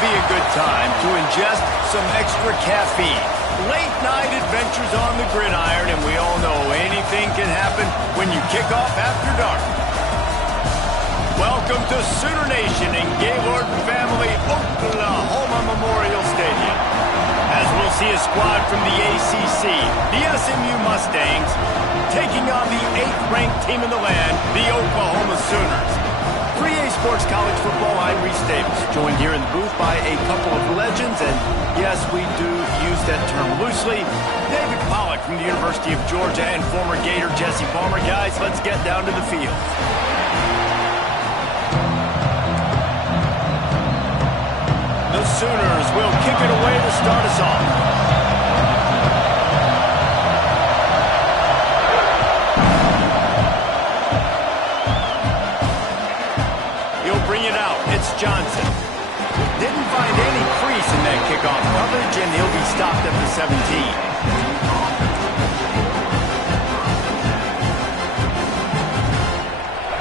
be a good time to ingest some extra caffeine. Late night adventures on the gridiron, and we all know anything can happen when you kick off after dark. Welcome to Sooner Nation in Gaylord Family Oklahoma Memorial Stadium. As we'll see a squad from the ACC, the SMU Mustangs, taking on the 8th-ranked team in the land, the Oklahoma Sooners. 3A Sports College Football, I'm Reese Davis, joined here in the booth by a couple of legends, and yes, we do use that term loosely. David Pollack from the University of Georgia and former Gator Jesse Palmer. Guys, let's get down to the field. The Sooners will kick it away to start us off. Bring it out. It's Johnson. Didn't find any crease in that kickoff coverage, and he'll be stopped at the 17.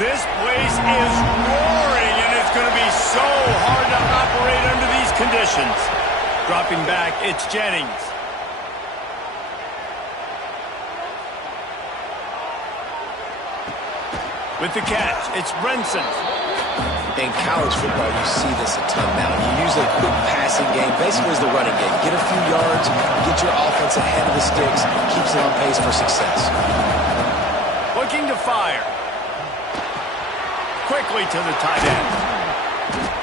This place is roaring, and it's going to be so hard to operate under these conditions. Dropping back, it's Jennings. With the catch, it's Brenson. In college football, you see this a ton now. You use a quick passing game, basically as the running game. Get a few yards, get your offense ahead of the sticks, keeps it on pace for success. Looking to fire. Quickly to the tight end.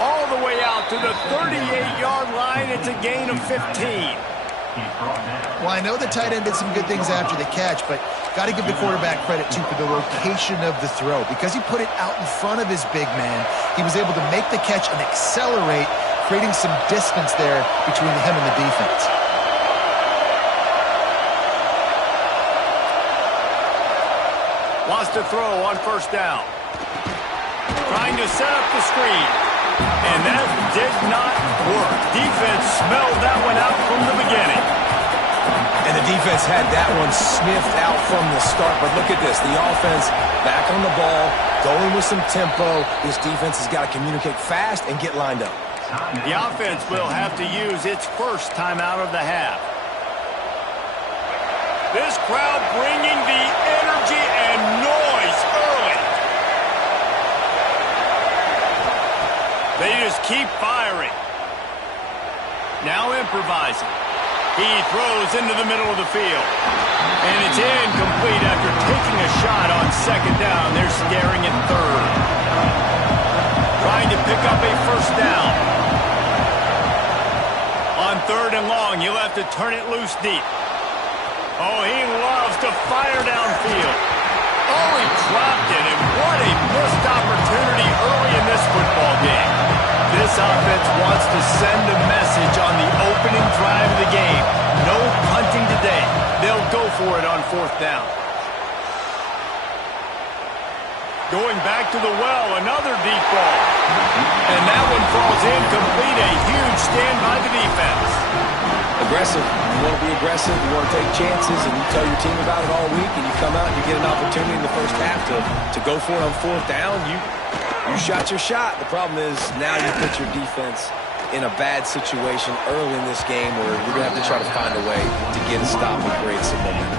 All the way out to the 38-yard line. It's a gain of 15. Well, I know the tight end did some good things after the catch, but got to give the quarterback credit, too, for the location of the throw. Because he put it out in front of his big man, he was able to make the catch and accelerate, creating some distance there between him and the defense. Wants to throw on first down. Trying to set up the screen. And that did not work. Defense smelled that one out from the beginning. And the defense had that one sniffed out from the start. But look at this. The offense back on the ball, going with some tempo. This defense has got to communicate fast and get lined up. The offense will have to use its first timeout of the half. This crowd bringing the energy and noise early. They just keep firing. Now improvising. He throws into the middle of the field. And it's incomplete after taking a shot on second down. They're staring at third. Trying to pick up a first down. On third and long, he'll have to turn it loose deep. Oh, he loves to fire downfield. Oh, he dropped it, and what a missed opportunity early in this football game. This offense wants to send a message on the opening drive of the game. No punting today. They'll go for it on fourth down. Going back to the well, another deep ball. And that one falls incomplete. A huge stand by the defense. Aggressive. You want to be aggressive. You want to take chances, and you tell your team about it all week, and you come out and you get an opportunity in the first half to go for it on fourth down. You shot your shot. The problem is now you put your defense in a bad situation early in this game where you're going to have to try to find a way to get a stop and create some momentum.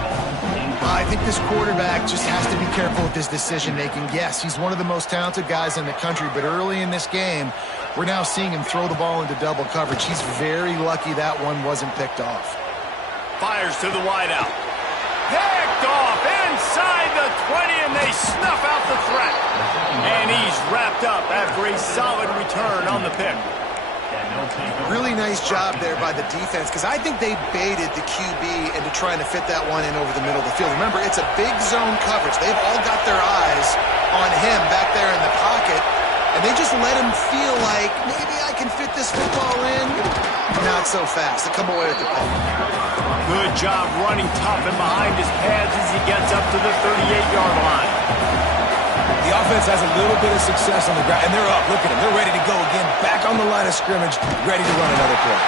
I think this quarterback just has to be careful with his decision-making. Yes, he's one of the most talented guys in the country, but early in this game, we're now seeing him throw the ball into double coverage. He's very lucky that one wasn't picked off. Fires to the wideout. Picked off inside the 20, and they snuff out the threat. And he's wrapped up after a solid return on the pick. Really nice job there by the defense, because I think they baited the QB into trying to fit that one in over the middle of the field. Remember, it's a big zone coverage. They've all got their eyes on him back there in the pocket, and they just let him feel like, maybe I can fit this football in. Not so fast. They come away with the pick. Good job running tough and behind his pads as he gets up to the 38-yard line. The offense has a little bit of success on the ground, and they're up. Look at them. They're ready to go again, back on the line of scrimmage, ready to run another play.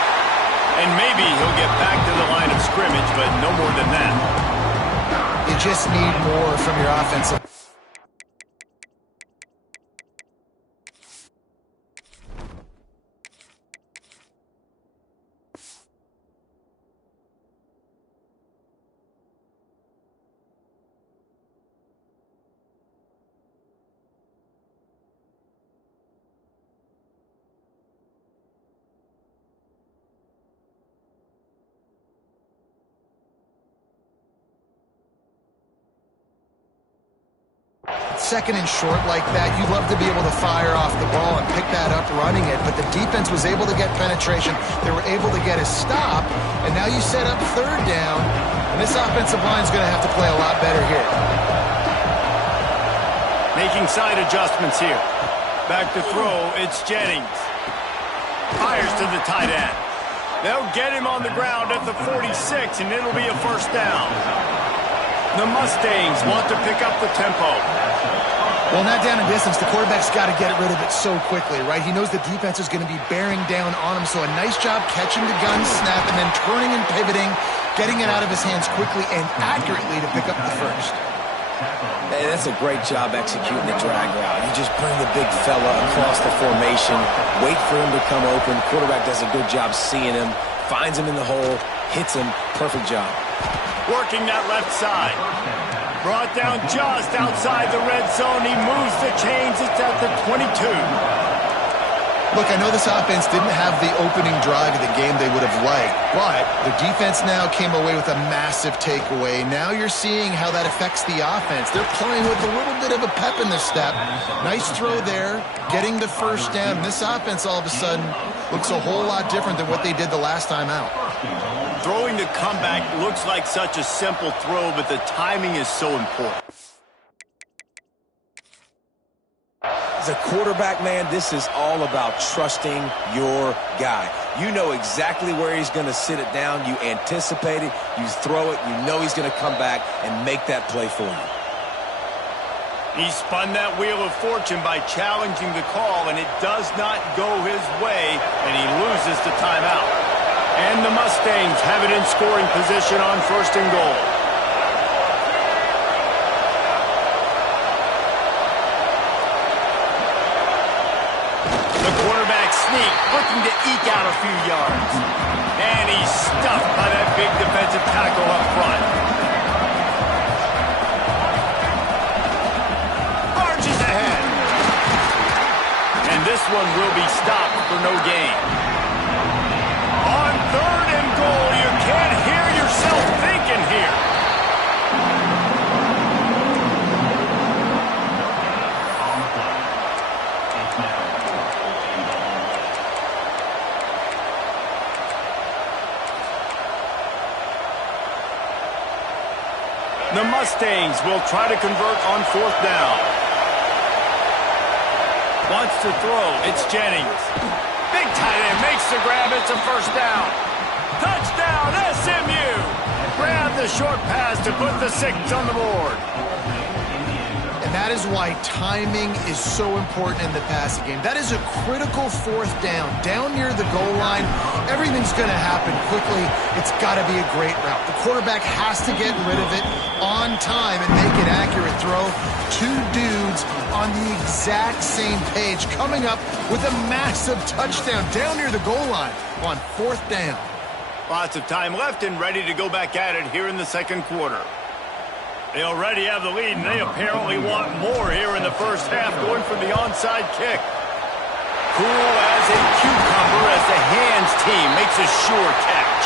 And maybe he'll get back to the line of scrimmage, but no more than that. You just need more from your offensive. second and short like that, you'd love to be able to fire off the ball and pick that up running it, but the defense was able to get penetration. They were able to get a stop, and now you set up third down, and this offensive line is going to have to play a lot better here. Making side adjustments here. Back to throw, it's Jennings. Fires to the tight end. They'll get him on the ground at the 46, and it'll be a first down. The Mustangs want to pick up the tempo. Well, not down in distance. The quarterback's got to get rid of it so quickly, right? He knows the defense is going to be bearing down on him, so a nice job catching the gun snap and then turning and pivoting, getting it out of his hands quickly and accurately to pick up the first. Hey, that's a great job executing the drag route. You just bring the big fella across the formation, wait for him to come open. Quarterback does a good job seeing him, finds him in the hole, hits him. Perfect job. Working that left side. Brought down just outside the red zone. He moves the chains. It's at the 22. Look, I know this offense didn't have the opening drive of the game they would have liked, but the defense now came away with a massive takeaway. Now you're seeing how that affects the offense. They're playing with a little bit of a pep in their step. Nice throw there, getting the first down. This offense all of a sudden looks a whole lot different than what they did the last time out. Throwing the comeback looks like such a simple throw, but the timing is so important. As a quarterback, man, this is all about trusting your guy. You know exactly where he's going to sit it down. You anticipate it. You throw it. You know he's going to come back and make that play for you. He spun that wheel of fortune by challenging the call, and it does not go his way, and he loses the timeout. And the Mustangs have it in scoring position on first and goal. The quarterback sneak, looking to eke out a few yards. And he's stuffed by that big defensive tackle up front. Arches ahead. And this one will be stopped for no gain. On third and goal, you can't hear yourself thinking here. The Mustangs will try to convert on fourth down. Wants to throw, it's Jennings. Big tight end makes the grab, it's a first down. Touchdown, SMU! Grab the short pass to put the 6 on the board. And that is why timing is so important in the passing game. That is a critical fourth down. Down near the goal line, everything's going to happen quickly. It's got to be a great route. The quarterback has to get rid of it on time and make an accurate throw. Two dudes on the exact same page coming up with a massive touchdown down near the goal line on fourth down. Lots of time left and ready to go back at it here in the second quarter. They already have the lead, and they apparently want more here in the first half, going for the onside kick. Cool as a cucumber as the hands team makes a sure catch.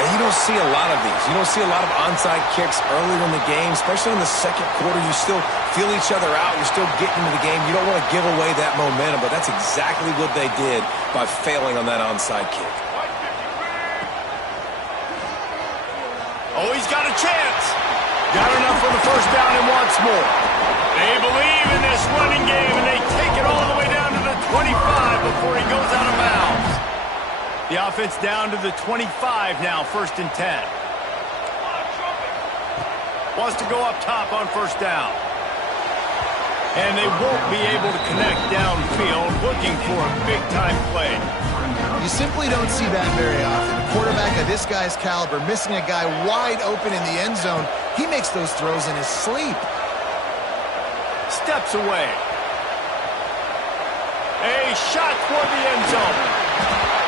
And you don't see a lot of these. You don't see a lot of onside kicks early in the game, especially in the second quarter. You still feel each other out. You're still getting into the game. You don't want to give away that momentum, but that's exactly what they did by failing on that onside kick. Oh, he's got a chance. Got enough for the first down and wants more. They believe in this running game, and they take it all the way down to the 25 before he goes out of bounds. The offense down to the 25 now, first and 10. Wants to go up top on first down. And they won't be able to connect downfield, looking for a big-time play. You simply don't see that very often. A quarterback of this guy's caliber missing a guy wide open in the end zone. He makes those throws in his sleep. Steps away. A shot toward the end zone.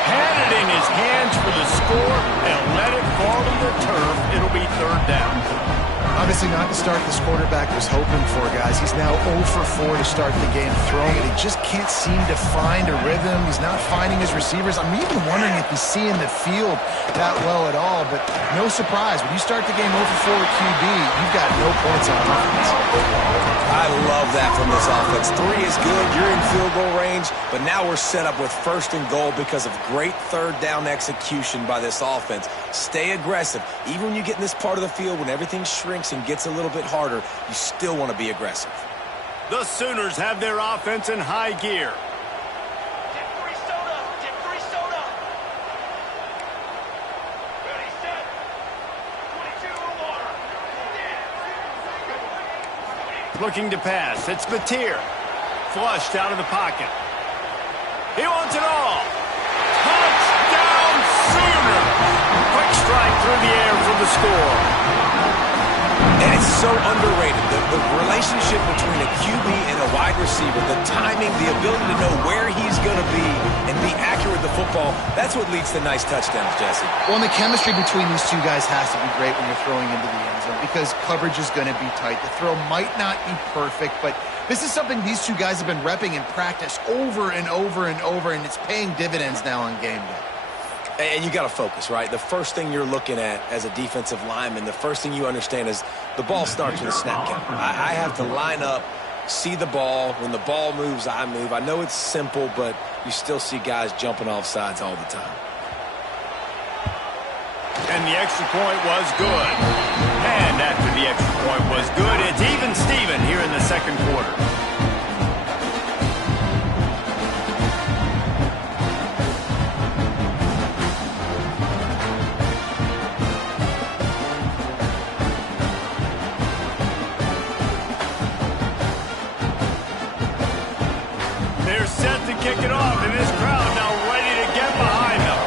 Had it in his hands for the score and let it fall to the turf. It'll be third down. Honestly, not the start this quarterback was hoping for, guys. He's now 0 for 4 to start the game throwing it. He just can't seem to find a rhythm. He's not finding his receivers. I'm even wondering if he's seeing the field that well at all, but no surprise. When you start the game 0 for 4 with QB, you've got no points on offense. I love that from this offense. 3 is good. You're in field goal range, but now we're set up with 1st and goal because of great 3rd down execution by this offense. Stay aggressive. Even when you get in this part of the field, when everything shrinks and gets a little bit harder, you still want to be aggressive. The Sooners have their offense in high gear. Get 3 soda. Get 3 soda. Ready, set. 22 water. Looking to pass. It's Batir. Flushed out of the pocket. He wants it all. Touchdown Sooners! Quick strike through the air for the score. And it's so underrated. The relationship between a QB and a wide receiver, the timing, the ability to know where he's going to be and be accurate with the football, that's what leads to nice touchdowns, Jesse. Well, and the chemistry between these two guys has to be great when you're throwing into the end zone because coverage is going to be tight. The throw might not be perfect, but this is something these two guys have been repping in practice over and over and over, and it's paying dividends now on game day. And you got to focus, right? The first thing you're looking at as a defensive lineman, the first thing you understand is the ball starts with a snap count. I have to line up, see the ball. When the ball moves, I move. I know it's simple, but you still see guys jumping off sides all the time. And the extra point was good. And after the extra point was good, it's even Steven here in the 2nd quarter. They're set to kick it off, and this crowd now ready to get behind them.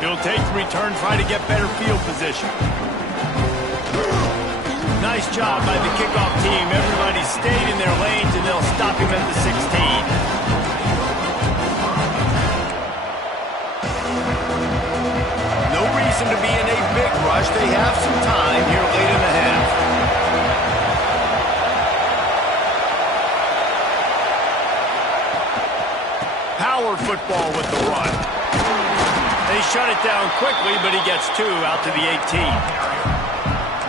He'll take the return, try to get better field position. Nice job by the kickoff team. Everybody stayed in their lanes, and they'll stop him at the 16. To be in a big rush. They have some time here late in the half. Power football with the run. They shut it down quickly, but he gets 2 out to the 18.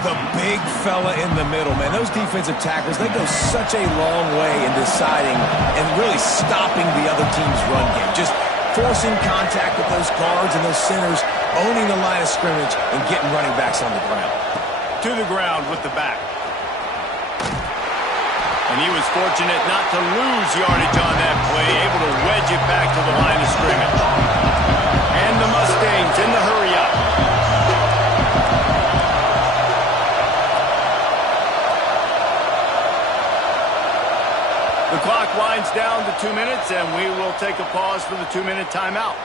The big fella in the middle, man. Those defensive tackles, they go such a long way in deciding and really stopping the other team's run game. Just forcing contact with those guards and those centers, owning the line of scrimmage, and getting running backs on the ground. To the ground with the back. And he was fortunate not to lose yardage on that play, able to wedge it back to the line of scrimmage. And the Mustangs in the hurry-up. The clock winds down to 2 minutes, and we will take a pause for the 2-minute timeout.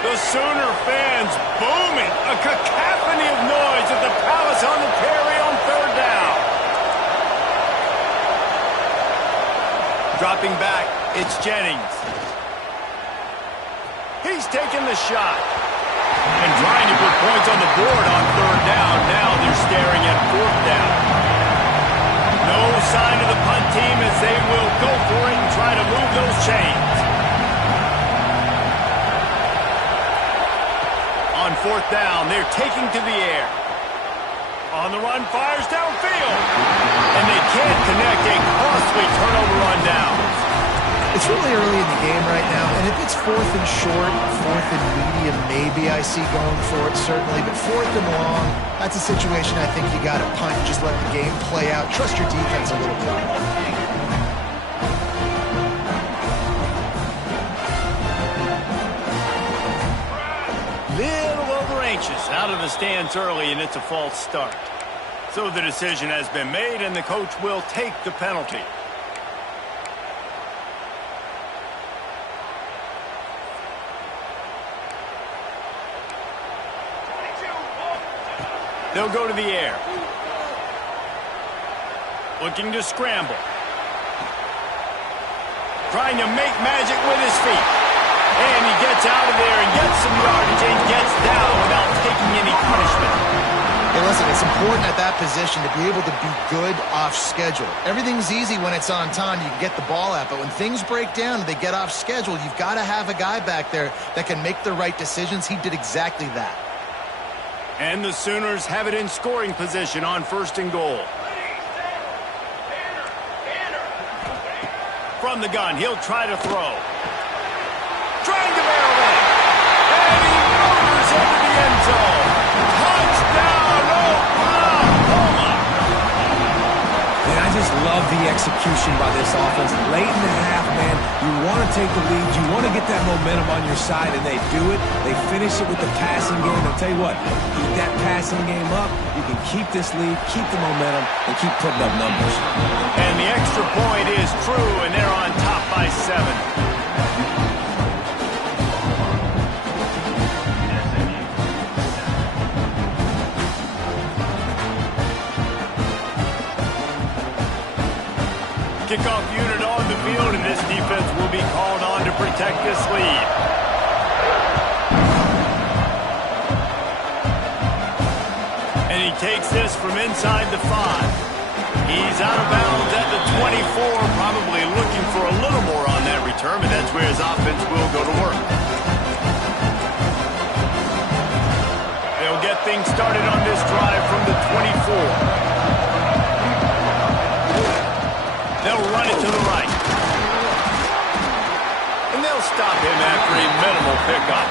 The Sooner fans booming. A cacophony of noise at the Palace on the Prairie on 3rd down. Dropping back, it's Jennings. He's taking the shot. And trying to put points on the board on 3rd down. Now they're staring at 4th down. No sign of the punt team as they will go for it and try to move those chains. On 4th down, they're taking to the air. On the run, fires downfield. And they can't connect. A costly turnover on downs. It's really early in the game right now, and if it's 4th and short, 4th and medium, maybe I see going for it, certainly. But 4th and long, that's a situation I think you got to punt. Just let the game play out. Trust your defense a little bit. Little over-anxious out of the stands early, and it's a false start. So the decision has been made, and the coach will take the penalty. They'll go to the air. Looking to scramble. Trying to make magic with his feet. And he gets out of there and gets some yardage and gets down without taking any punishment. Hey, listen, it's important at that position to be able to be good off schedule. Everything's easy when it's on time. You can get the ball out. But when things break down and they get off schedule, you've got to have a guy back there that can make the right decisions. He did exactly that. And the Sooners have it in scoring position on 1st and goal. From the gun, he'll try to throw. Trying to barrel in. And he motors into the end zone. Touchdown, Oklahoma! And I just love the execution by this offense. Late in the half, man, you want to take the lead. You want to get that momentum on your side, and they do it. They finish it with the passing game. I'll tell you what, keep that passing game up. You can keep this lead, keep the momentum, and keep putting up numbers. And the extra point is true, and they're on top by 7. Kickoff unit on the field, and this defense will be called on to protect this lead. And he takes this from inside the 5. He's out of bounds at the 24, probably looking for a little more on that return, but that's where his offense will go to work. They'll get things started on this drive from the 24. They'll run it to the right. And they'll stop him after a minimal pickup.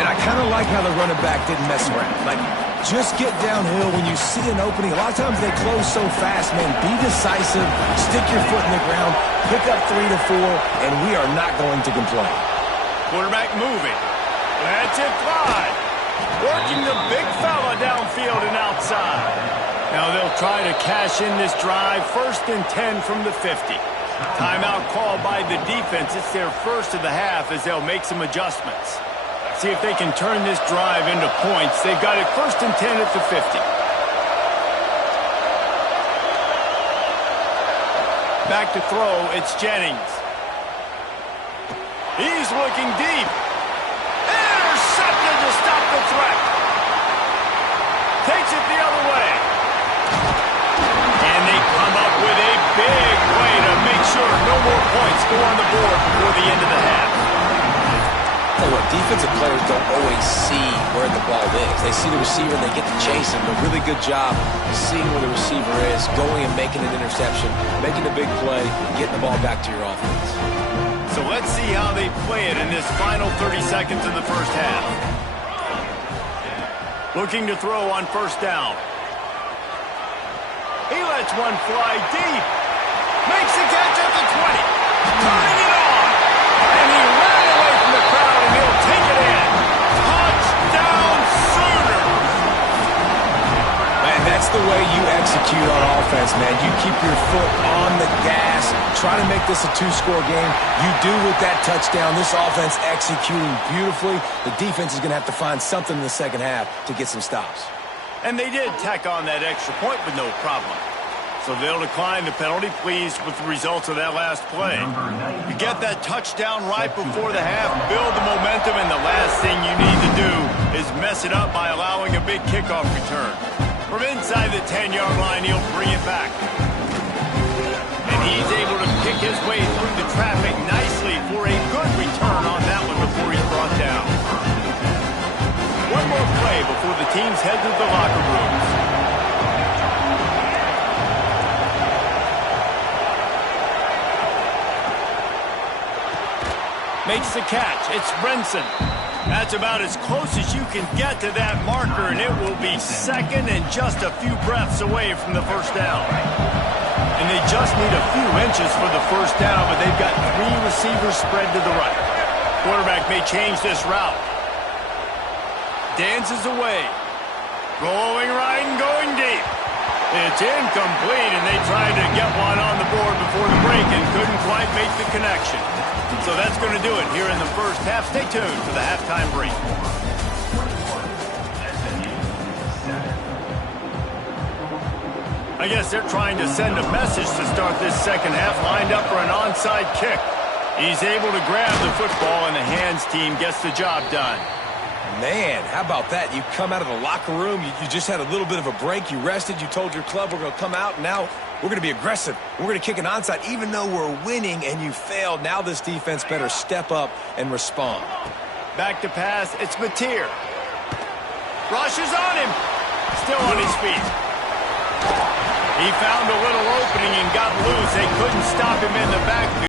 And I kind of like how the running back didn't mess around. Like, just get downhill when you see an opening. A lot of times they close so fast, man. Be decisive, stick your foot in the ground, pick up 3 to 4, and we are not going to complain. Quarterback moving. That's it, fly. Working the big fella downfield and outside. Now they'll try to cash in this drive. 1st and 10 from the 50. Timeout called by the defense. It's their first of the half as they'll make some adjustments. See if they can turn this drive into points. They've got it 1st and 10 at the 50. Back to throw, it's Jennings. He's looking deep. Intercepted to stop the threat. Takes it the other way. And they come up with a big play to make sure no more points go on the board before the end of the half. Tell you what, defensive players don't always see where the ball is. They see the receiver and they get to chase him. A really good job seeing where the receiver is, going and making an interception, making a big play, getting the ball back to your offense. So let's see how they play it in this final 30 seconds of the first half. Looking to throw on 1st down. He lets one fly deep. Makes the catch at the 20. Turning it on. And he ran away from the crowd, and he'll take it in. Touchdown, Sooners! Man, that's the way you execute on offense, man. You keep your foot on the gas, try to make this a 2-score game. You do with that touchdown. This offense executing beautifully. The defense is going to have to find something in the second half to get some stops. And they did tack on that extra point with no problem. So they'll decline the penalty, pleased with the results of that last play. You get that touchdown right before the half, build the momentum, and the last thing you need to do is mess it up by allowing a big kickoff return. From inside the 10-yard line, he'll bring it back. And he's able to pick his way through the traffic nicely for a good return on that one before he's brought down. One more play before the teams head to the locker rooms. Makes the catch. It's Brenson. That's about as close as you can get to that marker, and it will be 2nd and just a few breaths away from the 1st down. And they just need a few inches for the 1st down, but they've got 3 receivers spread to the right. Quarterback may change this route. Dances away. Rolling right and going deep. It's incomplete, and they tried to get one on the board before the break and couldn't quite make the connection. So that's going to do it here in the first half. Stay tuned for the halftime break. I guess they're trying to send a message to start this second half, lined up for an onside kick. He's able to grab the football, and the hands team gets the job done. Man, how about that? You come out of the locker room, you just had a little bit of a break, you rested, you told your club we're going to come out, and now we're going to be aggressive. We're going to kick an onside even though we're winning, and you failed. Now this defense better step up and respond. Back to pass, it's Mateer. Rushes on him. Still on his feet. He found a little opening and got loose. They couldn't stop him in the backfield.